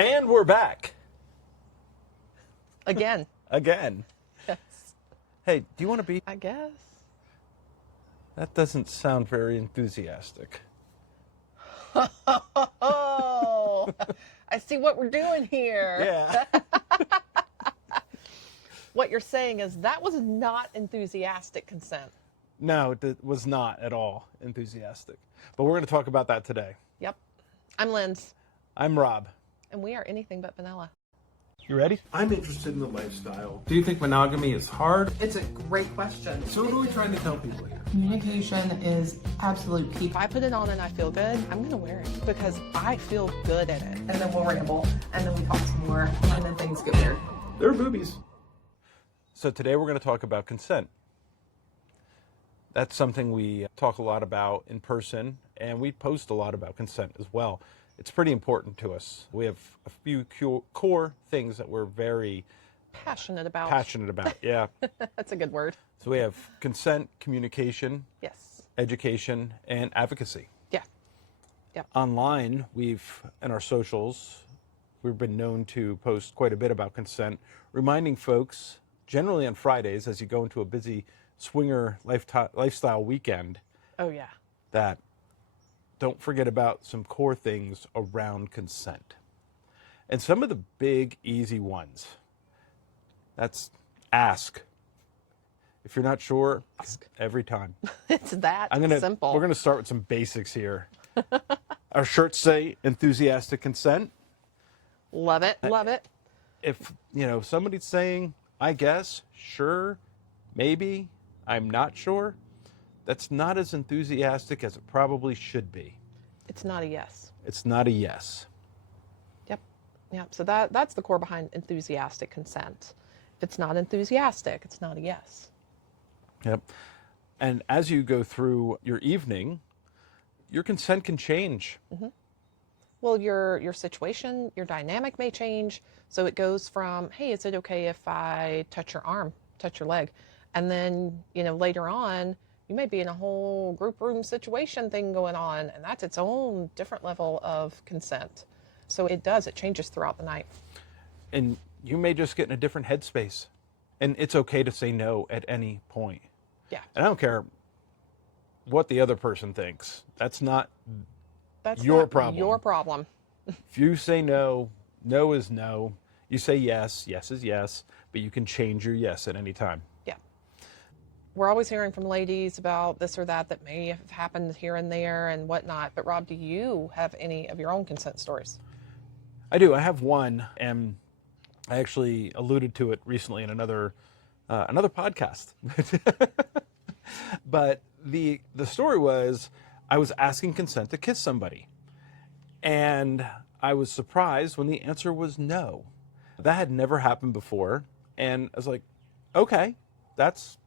And we're back. Again. Again. Yes. Hey, do you want to be? I guess. That doesn't sound very enthusiastic. Oh, I see what we're doing here. Yeah. What you're saying is that was not enthusiastic consent. No, it was not at all enthusiastic. But we're going to talk about that today. Yep. I'm Linz. I'm Rob. And we are anything but vanilla. You ready? I'm interested in the lifestyle. Do you think monogamy is hard? It's a great question. So what are we trying to tell people here? Communication is absolute key. If I put it on and I feel good, I'm going to wear it because I feel good in it. And then we'll ramble, and then we talk some more, and then things get weird. There are boobies. So today we're going to talk about consent. That's something we talk a lot about in person, and we post a lot about consent as well. It's pretty important to us. We have a few core things that we're very Passionate about. Yeah. That's a good word. So we have consent, communication, Yes. education, and advocacy. Yeah. Yep. Online, in our socials, we've been known to post quite a bit about consent, reminding folks, generally on Fridays, as you go into a busy swinger lifestyle weekend, Oh, yeah. that don't forget about some core things around consent. And some of the big, easy ones. That's ask. If you're not sure, Ask. every time. It's that simple. We're going to start with some basics here. Our shirts say enthusiastic consent. Love it. Love it. If, somebody's saying, I guess, sure, maybe, I'm not sure, that's not as enthusiastic as it probably should be. It's not a yes. It's not a yes. Yep. Yep. So that's the core behind enthusiastic consent. If it's not enthusiastic, it's not a yes. Yep. And as you go through your evening, your consent can change. Mm-hmm. Well, your situation, your dynamic may change. So it goes from, hey, is it okay if I touch your arm, touch your leg? And then, later on, you may be in a whole group room situation thing going on, and that's its own different level of consent. So it changes throughout the night. And you may just get in a different headspace. And it's okay to say no at any point. Yeah. And I don't care what the other person thinks. That's not That's your not problem. Your problem. If you say no, no is no. You say yes, yes is yes, but you can change your yes at any time. Yeah. We're always hearing from ladies about this or that may have happened here and there and whatnot. But Rob, do you have any of your own consent stories? I do. I have one, and I actually alluded to it recently in another podcast. But the story was, I was asking consent to kiss somebody, and I was surprised when the answer was no. That had never happened before, and I was like, okay, that's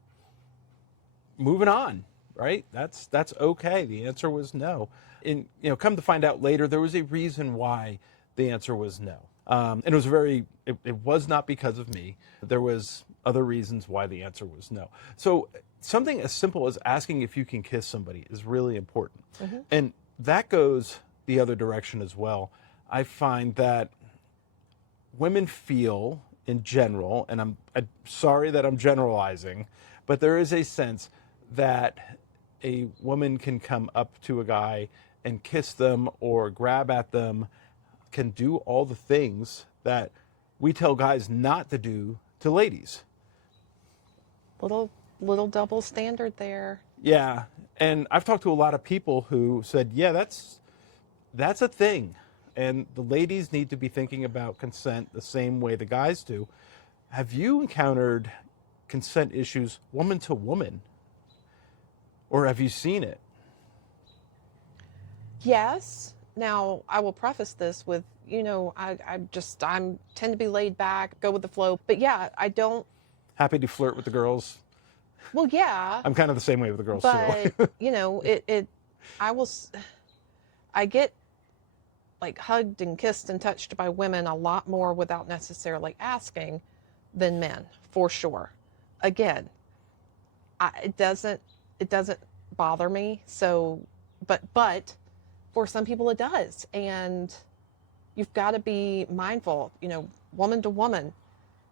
moving on, right? That's okay. The answer was no. And come to find out later, there was a reason why the answer was no. And it was not because of me. There was other reasons why the answer was no. So something as simple as asking if you can kiss somebody is really important. Mm-hmm. And that goes the other direction as well. I find that women feel in general, and I'm sorry that I'm generalizing, but there is a sense that a woman can come up to a guy and kiss them or grab at them, can do all the things that we tell guys not to do to ladies. Little double standard there. Yeah, and I've talked to a lot of people who said, yeah, that's a thing. And the ladies need to be thinking about consent the same way the guys do. Have you encountered consent issues woman to woman? Or have you seen it? Yes. Now, I will preface this with, I tend to be laid back, go with the flow. But yeah, I don't. Happy to flirt with the girls. Well, yeah. I'm kind of the same way with the girls but, too. I get like hugged and kissed and touched by women a lot more without necessarily asking than men, for sure. Again, it doesn't bother me. So, but for some people it does. And You've got to be mindful, woman to woman,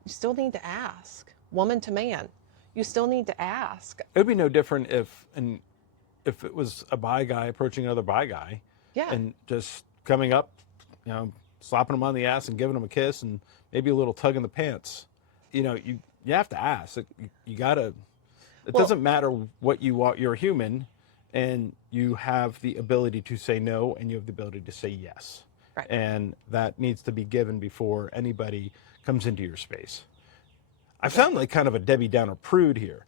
you still need to ask. Woman to man, you still need to ask. It would be no different if it was a bi guy approaching another bi guy, Yeah. and just coming up, slapping him on the ass and giving him a kiss and maybe a little tug in the pants. You have to ask. You gotta. It doesn't matter what you want. You're a human, and you have the ability to say no, and you have the ability to say yes. Right. And that needs to be given before anybody comes into your space. I sound like kind of a Debbie Downer prude here,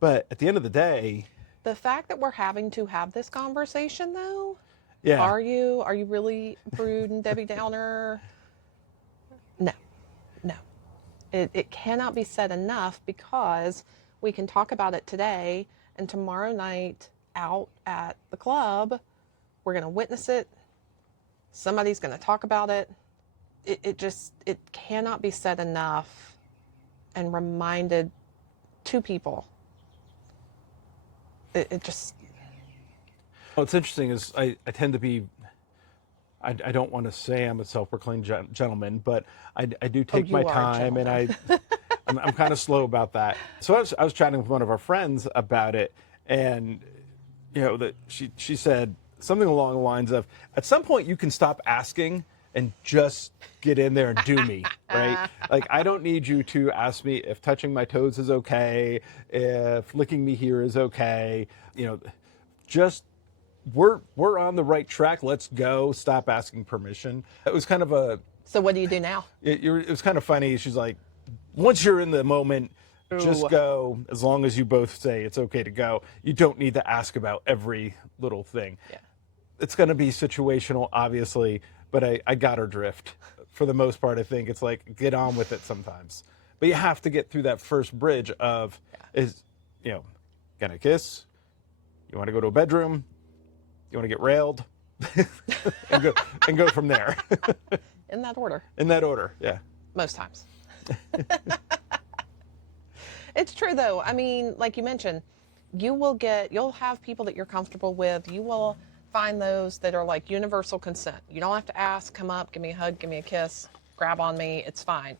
but at the end of the day, The fact that we're having to have this conversation, though, yeah, are you really prude and Debbie Downer? No. It cannot be said enough, because we can talk about it today, and tomorrow night out at the club, we're going to witness it. Somebody's going to talk about it. It cannot be said enough and reminded to people. What's interesting is I tend to be, I don't want to say I'm a self-proclaimed gentleman, but I do take my you are a time, and I'm kind of slow about that. So I was chatting with one of our friends about it, and that she said something along the lines of, at some point you can stop asking and just get in there and do me, right? Like, I don't need you to ask me if touching my toes is okay, if licking me here is okay. Just we're on the right track. Let's go. Stop asking permission. It was kind of a. So what do you do now? It was kind of funny. She's like, once you're in the moment, just go. As long as you both say it's okay to go, you don't need to ask about every little thing. Yeah. It's going to be situational, obviously, but I got her drift. For the most part, I think it's like, get on with it sometimes. But you have to get through that first bridge of, can I kiss? You want to go to a bedroom? You want to get railed? and go from there. In that order. In that order, yeah. Most times. It's true, though. I mean, like you mentioned, you'll have people that you're comfortable with. You will find those that are like universal consent. You don't have to ask, come up, give me a hug, give me a kiss, grab on me, it's fine.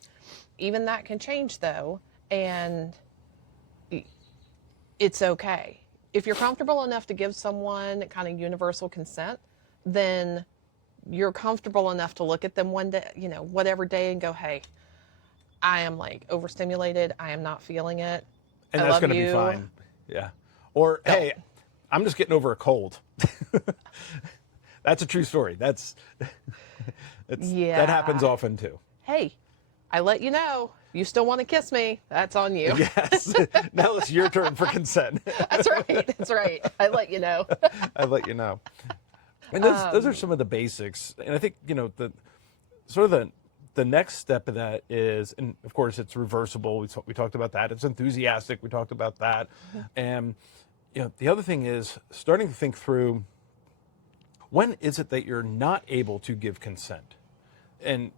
Even that can change, though, and it's okay. If you're comfortable enough to give someone kind of universal consent, then you're comfortable enough to look at them one day, whatever day, and go, hey, I am like overstimulated. I am not feeling it. And I that's love going to you. be fine. Yeah. Or, hey, I'm just getting over a cold. That's a true story. That happens often too. Hey, I let you know. You still want to kiss me? That's on you. Yes. Now it's your turn for consent. That's right. That's right. I let you know. I let you know. And those are some of the basics. And I think, the sort of the next step of that is, and of course it's reversible. We talked about that. It's enthusiastic. We talked about that. And, the other thing is starting to think through, when is it that you're not able to give consent? And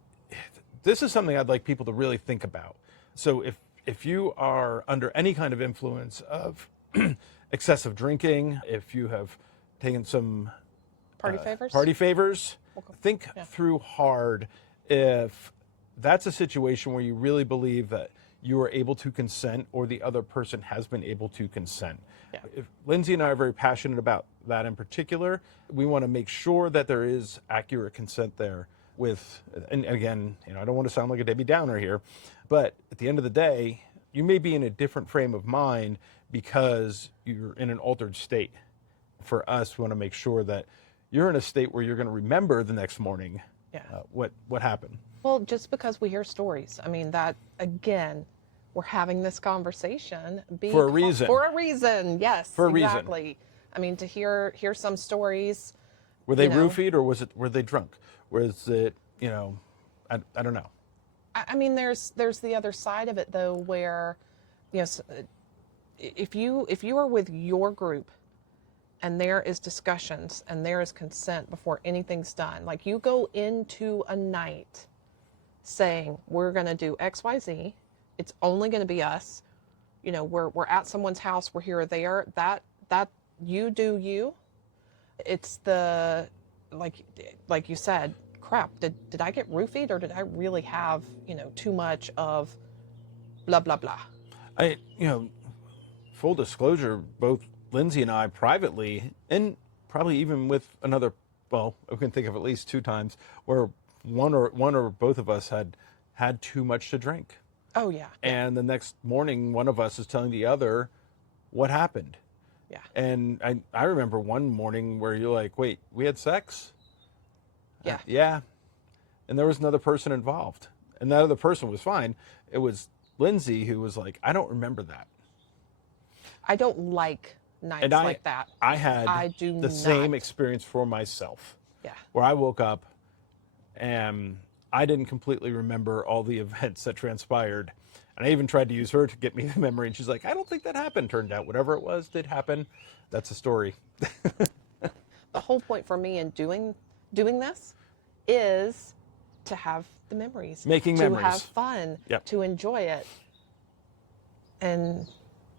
this is something I'd like people to really think about. So if you are under any kind of influence of excessive drinking, if you have taken some party favors, think through hard if that's a situation where you really believe that you are able to consent or the other person has been able to consent. Yeah. If Lindsay and I are very passionate about that in particular, we want to make sure that there is accurate consent there with, and again, I don't want to sound like a Debbie Downer here, but at the end of the day, you may be in a different frame of mind because you're in an altered state. For us, we want to make sure that you're in a state where you're going to remember the next morning what happened. Well, just because we hear stories, I mean, that, again, we're having this conversation for a reason. For a reason, yes. For a exactly. reason. I mean, to hear some stories. Were they roofied or were they drunk? Was it, I don't know. I mean, there's the other side of it, though, where, if you are with your group and there is discussions and there is consent before anything's done, like you go into a night saying, we're going to do X, Y, Z. It's only going to be us. We're at someone's house. We're here or there. That you do you. It's the, like you said, crap, did I get roofied, or did I really have, too much of blah, blah, blah? Full disclosure, both Lindsay and I privately, and probably even with another, well, I can think of at least 2 times where one or both of us had too much to drink. Oh, yeah. And the next morning, one of us is telling the other what happened. Yeah. And I remember one morning where you're like, wait, we had sex? Yeah. Yeah. And there was another person involved. And that other person was fine. It was Lindsay who was like, I don't remember that. I don't like nights And like that. I had the same experience for myself. Yeah. Where I woke up and I didn't completely remember all the events that transpired. And I even tried to use her to get me the memory. And she's like, I don't think that happened. Turned out whatever it was did happen. That's a story. The whole point for me in doing this is to have the memories. Making to memories. have fun. Yep. To enjoy it. And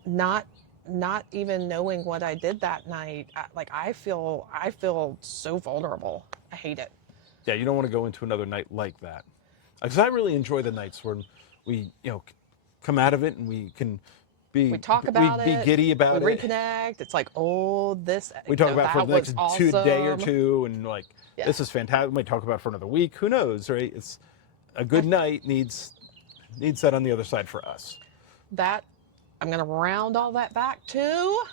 not even knowing what I did that night. I feel so vulnerable. I hate it. Yeah, you don't want to go into another night like that. Because I really enjoy the nights when we, come out of it and we can We talk about it. Be giddy about we it. reconnect. It's like, oh, this. We talk about it for the next awesome. day or two, and Yeah. this is fantastic. We might talk about it for another week. Who knows, right? It's a good night needs that on the other side for us. That I'm going to round all that back to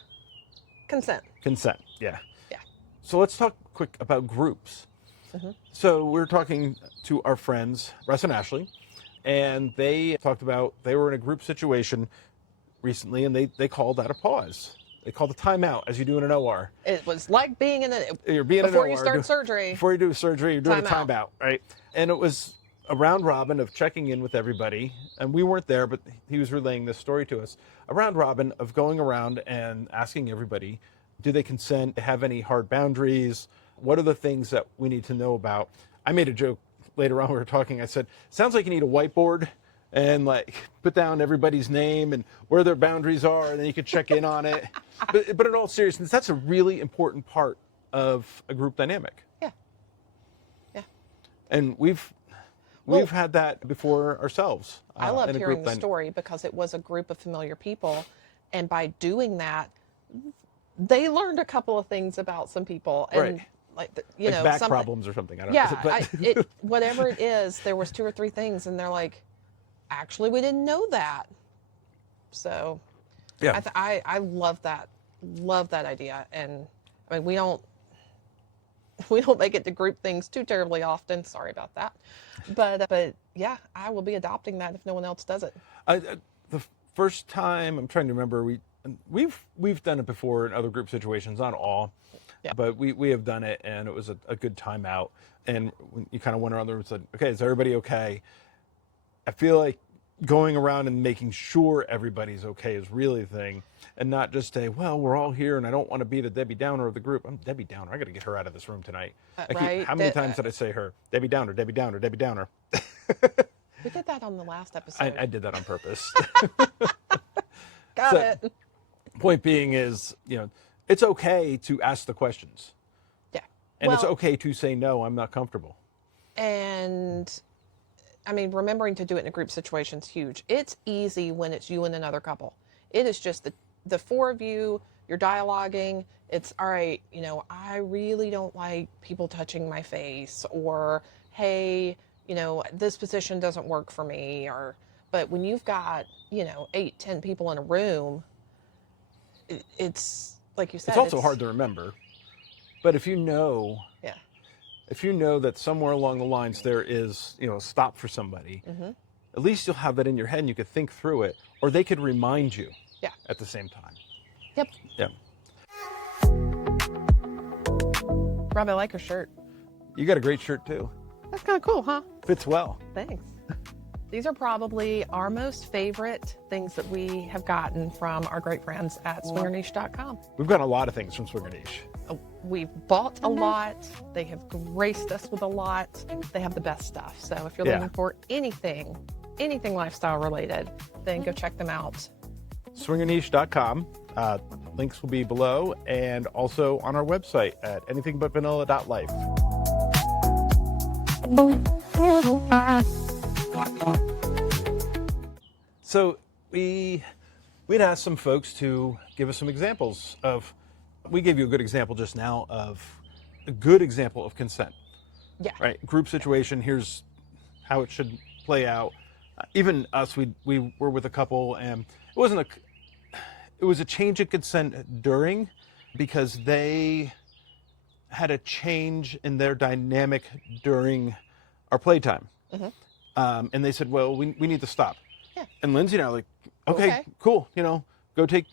consent. Consent, yeah. Yeah. So let's talk quick about groups. Mm-hmm. So we're talking to our friends, Russ and Ashley, and they talked about they were in a group situation recently, and they called that a pause. They called a timeout, as you do in an OR. It was like being in You're being before in an you OR, start surgery. Before you do surgery, you're doing a Timeout. timeout, right? And it was a round robin of checking in with everybody, and we weren't there, but he was relaying this story to us. A round robin of going around and asking everybody, do they consent? Have any hard boundaries? What are the things that we need to know about? I made a joke later on, we were talking, I said, sounds like you need a whiteboard and put down everybody's name and where their boundaries are, and then you can check in on it. But in all seriousness, that's a really important part of a group dynamic. Yeah. Yeah. And we've had that before ourselves. I loved in a hearing group the story because it was a group of familiar people. And by doing that, they learned a couple of things about some people. And Right. back problems or something. I don't yeah, know. But whatever it is, there was 2 or 3 things, and they're like, actually, we didn't know that. So, yeah. I love that idea, and I mean we don't make it to group things too terribly often. Sorry about that, but yeah, I will be adopting that if no one else does it. The first time, I'm trying to remember, we've done it before in other group situations, not all. Yeah. But we have done it, and it was a good time out. And you kind of went around the room and said, okay, is everybody okay? I feel like going around and making sure everybody's okay is really the thing, and not just well, we're all here, and I don't want to be the Debbie Downer of the group. I'm Debbie Downer. I got to get her out of this room tonight. Right. How many times did I say her? Debbie Downer, Debbie Downer, Debbie Downer. We did that on the last episode. I did that on purpose. Got it. Point being is, it's okay to ask the questions. Yeah. And it's okay to say, no, I'm not comfortable. And I mean, remembering to do it in a group situation is huge. It's easy when it's you and another couple. It is just the 4 of you, you're dialoguing. It's all right, I really don't like people touching my face, or, hey, this position doesn't work for me, but when you've got, 8, 10 people in a room, it's like you said. It's also hard to remember. But if you know that somewhere along the lines there is, a stop for somebody, Mm-hmm. at least you'll have that in your head and you could think through it, or they could remind you at the same time. Yep. Yeah. Rob, I like your shirt. You got a great shirt too. That's kind of cool, huh? Fits well. Thanks. These are probably our most favorite things that we have gotten from our great friends at swingerniche.com. We've gotten a lot of things from Swinger Niche. We've bought a lot. They have graced us with a lot. They have the best stuff. So if you're looking for anything lifestyle related, then go check them out. Swingerniche.com. Links will be below, and also on our website at anythingbutvanilla.life. So we'd asked some folks to give us some examples of, we gave you a good example just now of a good example of consent, Yeah. right? Group situation, here's how it should play out. Even us, we were with a couple, and it was a change in consent during, because they had a change in their dynamic during our playtime. And they said, well, we need to stop. Yeah. And Lindsay and I were like, okay, cool. Go take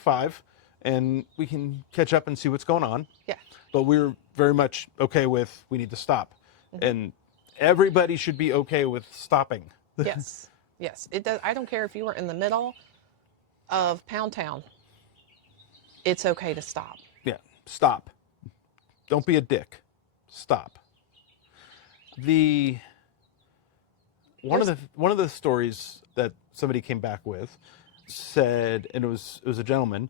5 and we can catch up and see what's going on. Yeah. But we were very much okay with, we need to stop. And everybody should be okay with stopping. Yes. Yes. It does. I don't care if you were in the middle of Pound Town. It's okay to stop. Yeah. Stop. Don't be a dick. Stop. One of the stories that somebody came back with said, and it was a gentleman,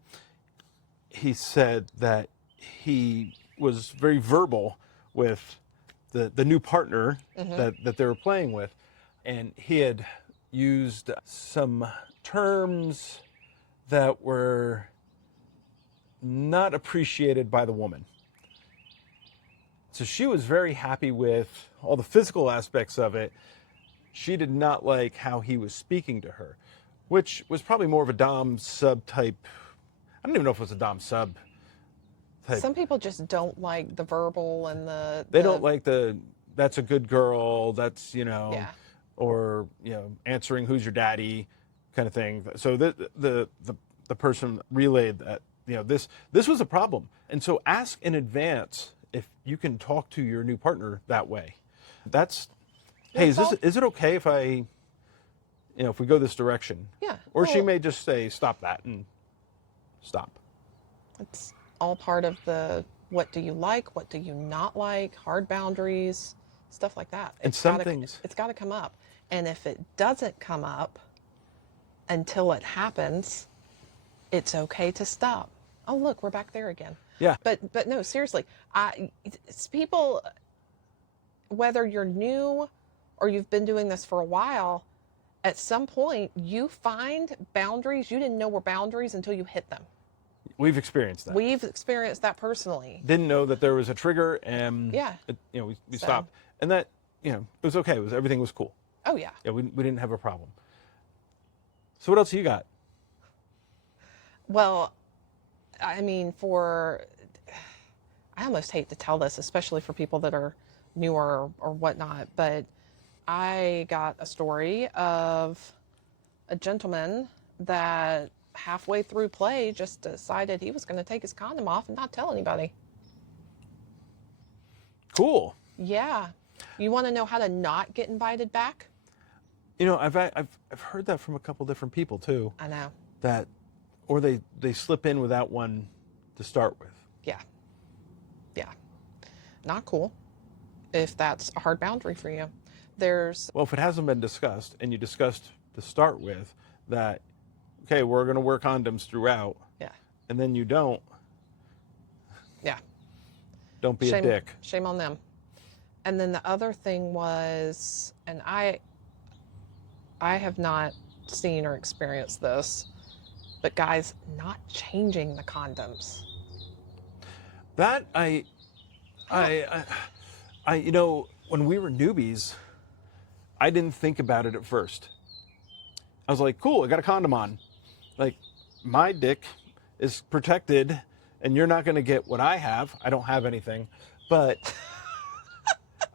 he said that he was very verbal with the new partner that they were playing with, and he had used some terms that were not appreciated by the woman. So she was very happy with all the physical aspects of it. She did not like how he was speaking to her, which was probably more of a dom sub type. I don't even know if it was a dom sub type. Some people just don't like the verbal and They don't like that's a good girl, that's, Yeah. or, answering who's your daddy kind of thing. So the person relayed that, this was a problem. And so ask in advance if you can talk to your new partner that way. Hey, is it okay if if we go this direction? Yeah. Or she may just say, stop that, and stop. It's all part of the what do you like, what do you not like, hard boundaries, stuff like that. And some things. It's got to come up. And if it doesn't come up until it happens, it's okay to stop. Oh, look, we're back there again. Yeah. But no, seriously, it's people, whether you're new or you've been doing this for a while, at some point you find boundaries you didn't know were boundaries until you hit them. We've experienced that. We've experienced that personally. Didn't know that there was a trigger, and we stopped, and that it was okay. Everything was cool. Oh yeah. Yeah, we didn't have a problem. So what else you got? Well, I mean, I almost hate to tell this, especially for people that are newer or whatnot, but I got a story of a gentleman that halfway through play just decided he was going to take his condom off and not tell anybody. Cool. Yeah. You want to know how to not get invited back? I've heard that from a couple different people too. I know. That, or they slip in without one to start with. Yeah. Yeah. Not cool if that's a hard boundary for you. Well, if it hasn't been discussed, and you discussed to start with that, okay, we're going to wear condoms throughout. Yeah. And then you don't. Yeah. Don't be a dick. Shame on them. And then the other thing was, and I have not seen or experienced this, but guys not changing the condoms. That when we were newbies, I didn't think about it at first. I was like, cool, I got a condom on. Like, my dick is protected, and you're not going to get what I have. I don't have anything. But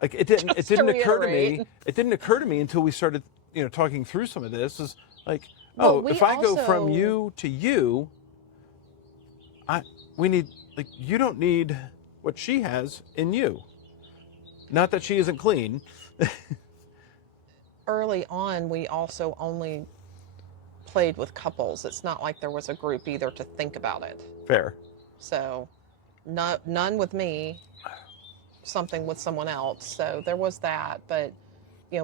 like it didn't occur to me. It didn't occur to me until we started, talking through some of this. Is like, if I go from you to you, you don't need what she has in you. Not that she isn't clean. Early on, we also only played with couples. It's not like there was a group either to think about it. Fair. So, none with me, something with someone else. So there was that. But,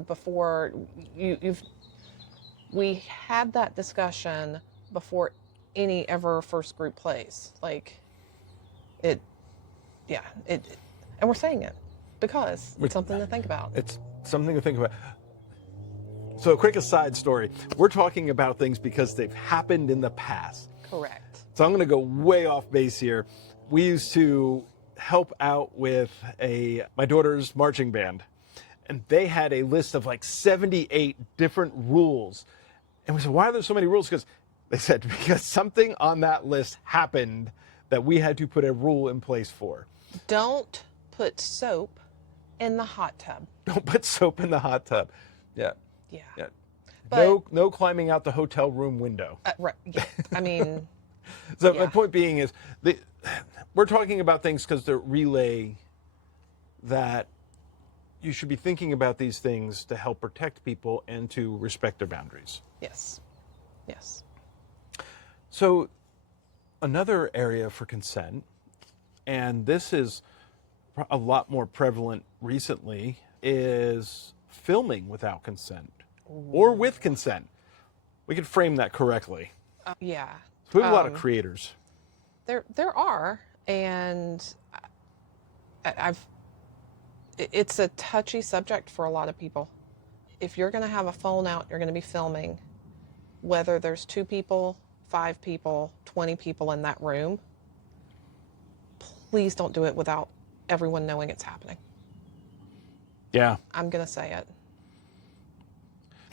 before we had that discussion before any ever first group plays. Like, and we're saying it. because it's something to think about. It's something to think about. So a quick aside story. We're talking about things because they've happened in the past. Correct. So I'm going to go way off base here. We used to help out with my daughter's marching band, and they had a list of like 78 different rules. And we said, why are there so many rules? Because they said, because something on that list happened that we had to put a rule in place for. Don't put soap in the hot tub. Don't put soap in the hot tub. Yeah. Yeah. Yeah. But, No climbing out the hotel room window. right. Yeah. I mean, So yeah. my point being is, we're talking about things because they're relay that you should be thinking about these things to help protect people and to respect their boundaries. Yes. Yes. So another area for consent, and this is a lot more prevalent recently, is filming without consent or with consent. We could frame that correctly. Yeah. So we have a lot of creators. There are, and it's a touchy subject for a lot of people. If you're going to have a phone out, you're going to be filming, whether there's 2 people, 5 people, 20 people in that room, please don't do it without everyone knowing it's happening. Yeah. I'm going to say it.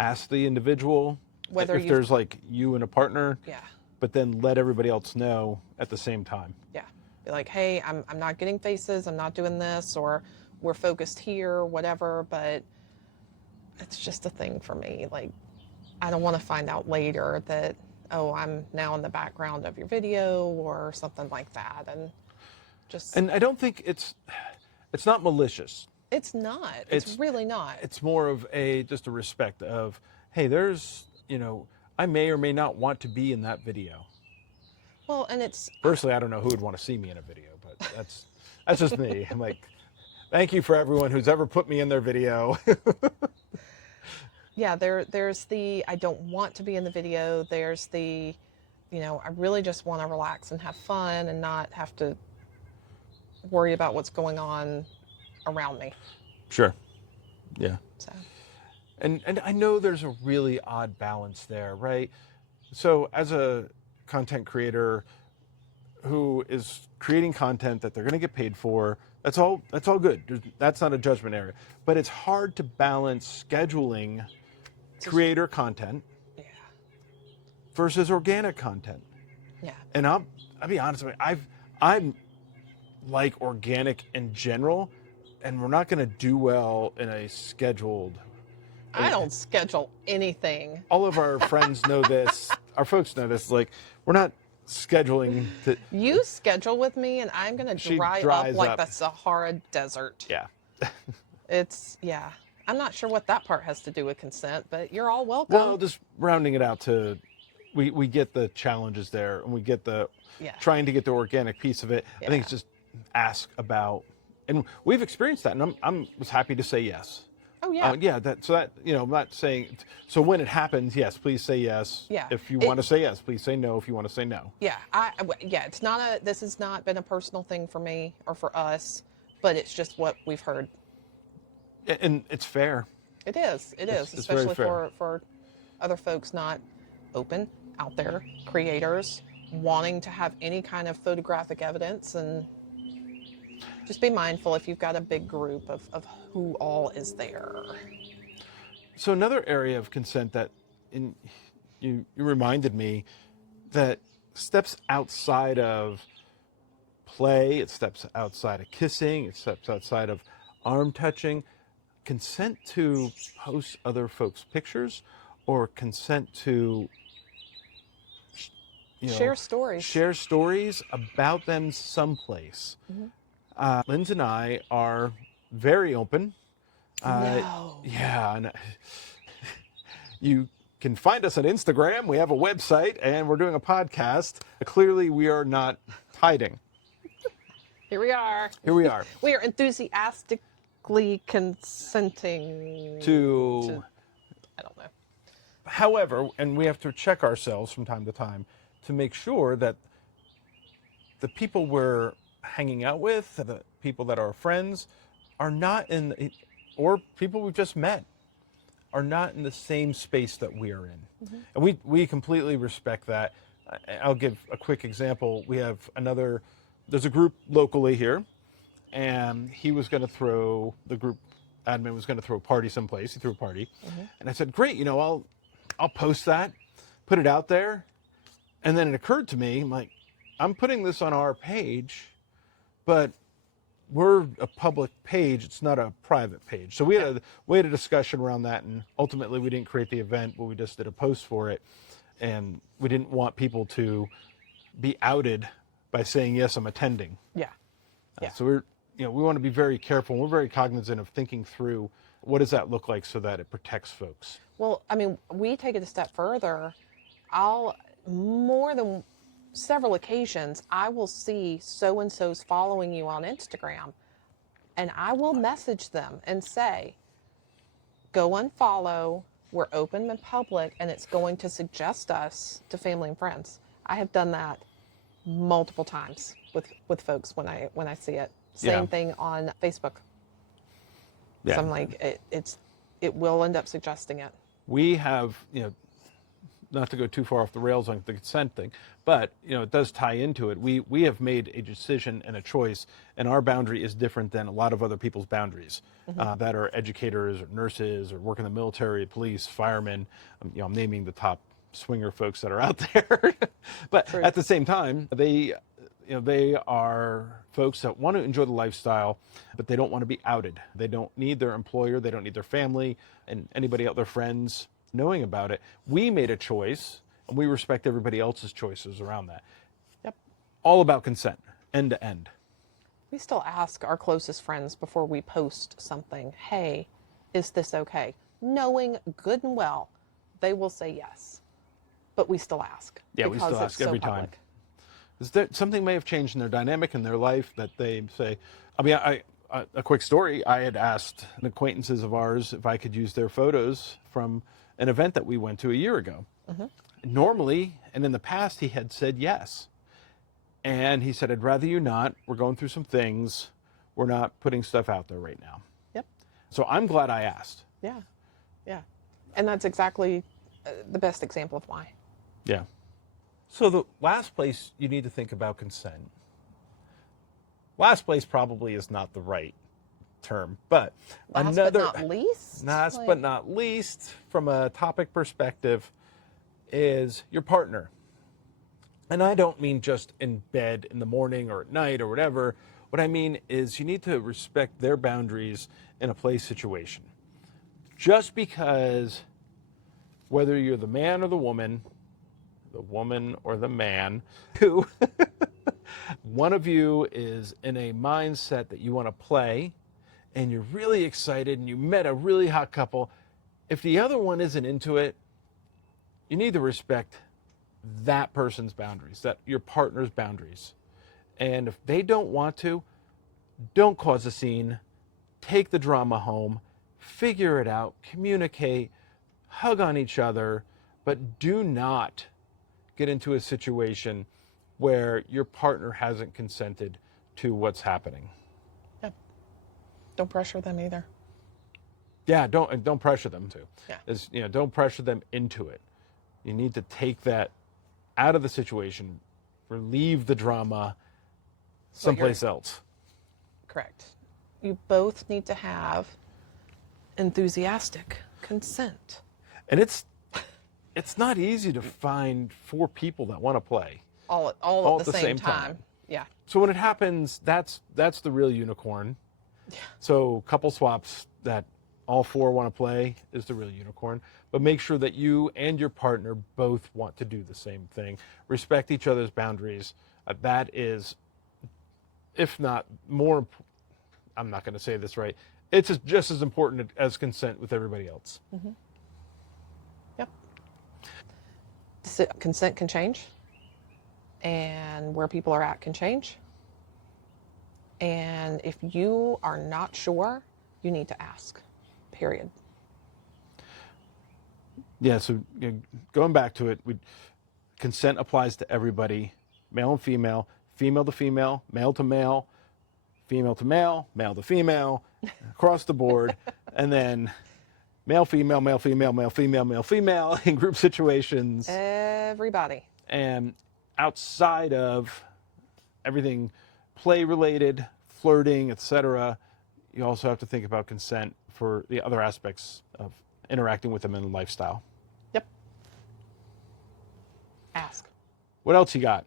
Ask the individual Whether if there's like you and a partner, Yeah. but then let everybody else know at the same time. Yeah. Be like, hey, I'm not getting faces, I'm not doing this, or we're focused here, whatever, but it's just a thing for me. Like, I don't want to find out later that, oh, I'm now in the background of your video or something like that. And just. And I don't think it's not malicious. It's not. It's really not. It's more of just a respect of, hey, there's, I may or may not want to be in that video. Well, and it's. Personally, I don't know who would want to see me in a video, but that's just me. I'm like, thank you for everyone who's ever put me in their video. Yeah, there's the I don't want to be in the video. There's the, I really just want to relax and have fun and not have to worry about what's going on around me. Sure. Yeah. So. And I know there's a really odd balance there, right? So as a content creator who is creating content that they're going to get paid for, that's all good. That's not a judgment area. But it's hard to balance scheduling creator content versus organic content. Yeah. And I'll be honest with you, I'm like organic in general, and we're not going to do well in a scheduled. I don't schedule anything. All of our friends know this. Our folks know this. Like, we're not scheduling to. You schedule with me, and I'm going to dry up like the Sahara Desert. Yeah. Yeah. I'm not sure what that part has to do with consent, but you're all welcome. Well, just rounding it out to, we get the challenges there, and we get the trying to get the organic piece of it. I think it's just ask about, and we've experienced that, and I was happy to say yes. Oh yeah. I'm not saying. So when it happens, yes, please say yes. Yeah. If you want to say yes, please say no. If you want to say no. Yeah. It's not this has not been a personal thing for me or for us, but it's just what we've heard. And it's fair. It is. It's Especially very fair. for other folks not open out there, creators wanting to have any kind of photographic evidence, and just be mindful if you've got a big group of who all is there. So another area of consent that you reminded me that steps outside of play, it steps outside of kissing, it steps outside of arm touching, consent to post other folks' pictures, or consent to share stories about them someplace. Mm-hmm. Linz and I are very open. No. Yeah. And you can find us on Instagram. We have a website, and we're doing a podcast. Clearly, we are not hiding. Here we are. Here we are. We are enthusiastically consenting To I don't know. However, and we have to check ourselves from time to time to make sure that the people we're hanging out with, the people that are friends, are not in, or people we've just met, are not in the same space that we are in. And we completely respect that. I'll give a quick example. We have there's a group locally here, and he was going to the group admin was going to throw a party someplace. He threw a party. And I said, great, I'll post that, put it out there. And then it occurred to me, I'm putting this on our page, but we're a public page. It's not a private page. So we had a discussion around that, and ultimately we didn't create the event, but we just did a post for it. And we didn't want people to be outed by saying, yes, I'm attending. Yeah. So we want to be very careful. We're very cognizant of thinking through what does that look like so that it protects folks. Well, we take it a step further. More than several occasions, I will see so-and-so's following you on Instagram, and I will message them and say, go unfollow, we're open and public, and it's going to suggest us to family and friends. I have done that multiple times with folks when I see it. Same thing on Facebook. Yeah. So I'm like, it will end up suggesting it. We have, not to go too far off the rails on the consent thing, but it does tie into it. We have made a decision and a choice, and our boundary is different than a lot of other people's boundaries that are educators or nurses or work in the military, police, firemen. I'm naming the top swinger folks that are out there. But True. At the same time, they are folks that want to enjoy the lifestyle, but they don't want to be outed. They don't need their employer, they don't need their family and anybody out, their friends, knowing about it. We made a choice, and we respect everybody else's choices around that. Yep. All about consent, end to end. We still ask our closest friends before we post something, hey, is this okay? Knowing good and well, they will say yes. But we still ask. Yeah, we still ask every time. Is there something may have changed in their dynamic in their life that they say, a quick story, I had asked acquaintances of ours if I could use their photos from an event that we went to a year ago. Normally, and in the past, he had said yes. And he said, I'd rather you not. We're going through some things. We're not putting stuff out there right now. Yep. So I'm glad I asked. Yeah. And that's exactly the best example of why. Yeah. So the last place you need to think about consent. Last place probably is not the right term, but Last but not least? Last but not least, from a topic perspective, is your partner. And I don't mean just in bed in the morning or at night or whatever. What I mean is you need to respect their boundaries in a play situation. Just because whether you're the man or the woman or the man, who one of you is in a mindset that you want to play and you're really excited and you met a really hot couple, if the other one isn't into it, you need to respect that person's boundaries, that your partner's boundaries. And if they don't want to, don't cause a scene, take the drama home, figure it out, communicate, hug on each other, but do not get into a situation where your partner hasn't consented to what's happening. Yep. Don't pressure them either. Yeah, don't pressure them to. Yeah. Don't pressure them into it. You need to take that out of the situation, relieve the drama someplace else. Correct. You both need to have enthusiastic consent. And it's not easy to find 4 people that want to play All at the same time. Yeah. So when it happens, that's the real unicorn. Yeah. So couple swaps that all 4 want to play is the real unicorn. But make sure that you and your partner both want to do the same thing. Respect each other's boundaries. That is, if not more, I'm not going to say this right, it's just as important as consent with everybody else. Mm-hmm. Yep. Consent can change, and where people are at can change. And if you are not sure, you need to ask, period. Yeah, so going back to it, consent applies to everybody, male and female to female, male to male, female to male, male to female, across the board, and then male, female, male, female, male, female, male, female in group situations. Everybody. And outside of everything play-related, flirting, etc., you also have to think about consent for the other aspects of interacting with them in lifestyle. Yep. Ask. What else you got?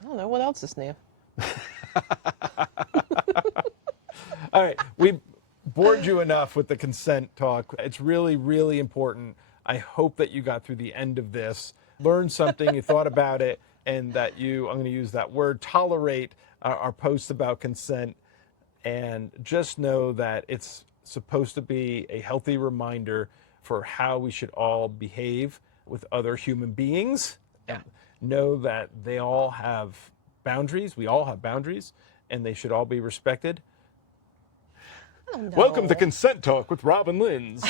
I don't know. What else is new? All right, we bored you enough with the consent talk. It's really, really important. I hope that you got through the end of this, learned something, you thought about it, and that you, I'm going to use that word, tolerate our posts about consent. And just know that it's supposed to be a healthy reminder for how we should all behave with other human beings. Yeah. Know that they all have boundaries. We all have boundaries, and they should all be respected. I don't know. Welcome to Consent Talk with Rob and Linz.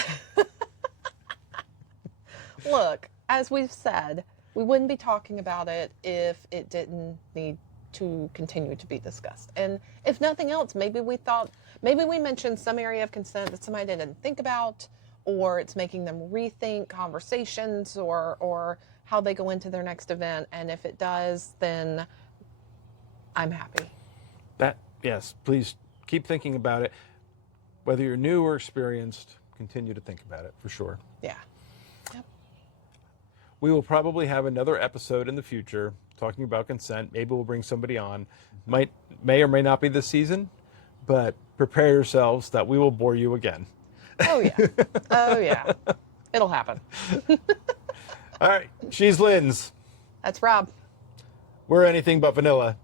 Look, as we've said, we wouldn't be talking about it if it didn't need to continue to be discussed. And if nothing else, maybe we mentioned some area of consent that somebody didn't think about, or it's making them rethink conversations or how they go into their next event. And if it does, then I'm happy. Yes, please keep thinking about it. Whether you're new or experienced, continue to think about it for sure. Yeah. Yep. We will probably have another episode in the future talking about consent. Maybe we'll bring somebody on. May or may not be this season, but prepare yourselves that we will bore you again. Oh, yeah. Oh, yeah. It'll happen. All right. She's Linz. That's Rob. We're anything but vanilla.